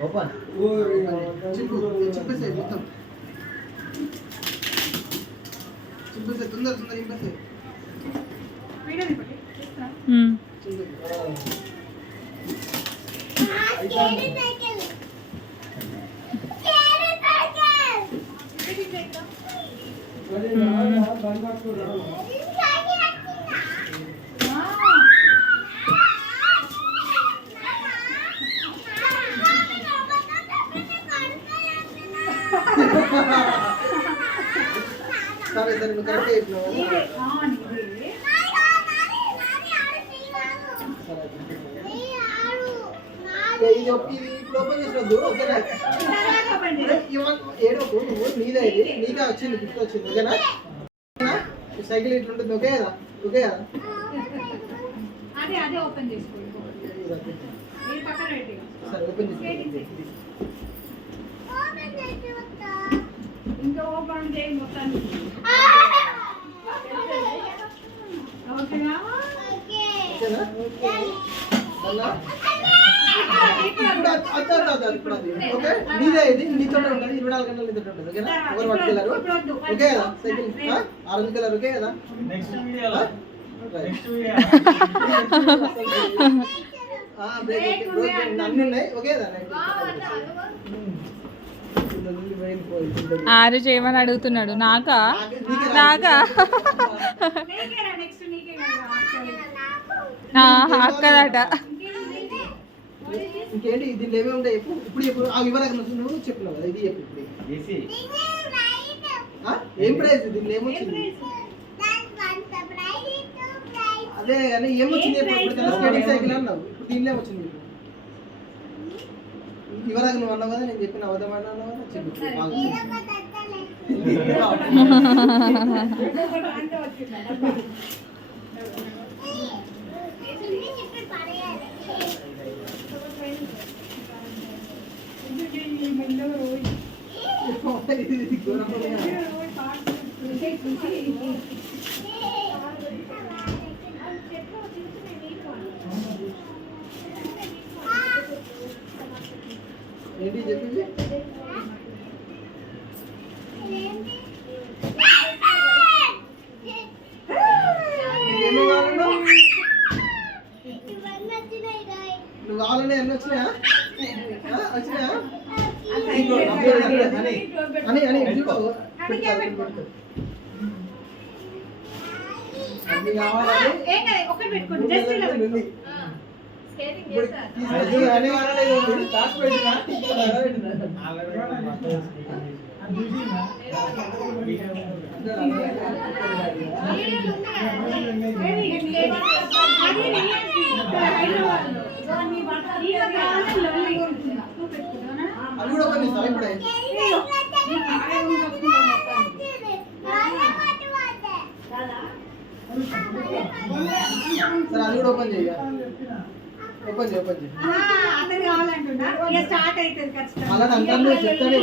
open చెప్పేసి మొత్తం చెప్పేసి తొందర తొందర ఇంపేసి సరే సరే నువ్వు కరెక్ట్ చెప్పినావు ఇది ఓపెన్ చేసినద్దు ఓకేనా ఏడోకు నువ్వు నీదే ఇది నీకే వచ్చింది గిఫ్ట్ వచ్చింది ఓకేనా సైకిల్ ఇట్లా ఉంటుంది ఓకే కదా ఓకే కదా అదే ఓపెన్ చేసుకోండి సరే ఓపెన్ చేసుకోండి ఇంకా ఓపెన్ చేయి మొత్తానికి ఓకేనా ఓకే నీదే ఇది నీతో ఉంటుంది 24 గంటలు నీతో ఉంటుంది ఓకేనా ఎవరు పట్టుకెళ్ళారు ఓకే కదా సైకిల్ ఆరెంజ్ కలర్ ఓకే కదా అన్నీ ఉన్నాయి ఓకే కదా ఆరు చేయమని అడుగుతున్నాడు నాకా నాకా అక్కదట ఇంకేంటి దీంట్లో ఏమేమి ఉంటాయి చెప్పు ఇప్పుడు చెప్పు ఆ వివరాలు నువ్వు చెప్పినావు కదా ఇది చెప్పు ఇప్పుడు ఏం ప్రైస్ దీంట్లో ఏమొచ్చింది అదే కానీ ఏమొచ్చింది ఇప్పుడు స్కేటింగ్ సైకిల్ అన్నావు ఇప్పుడు దీనిలో వచ్చింది వివరాలు నువ్వు అన్నావు కదా నేను చెప్పిన అవధం అన్నావు కదా చెప్పు ఏంటి చెప్పింది ఏమో కావాలన్నా నువ్వు కావాలన్నా ఎన్ని వచ్చినాయా వచ్చినాయా అని అని అన్ని కావాలని అది కూడా కొన్ని ఇప్పుడే సరే అది కూడా ఓపెన్ చేయ ఓపెన్ చేయ ఓపెన్ చేయ అతను కావాలంటున్నా స్టార్ట్ అవుతుంది ఖచ్చితంగా అలా అంటాను చెప్తాను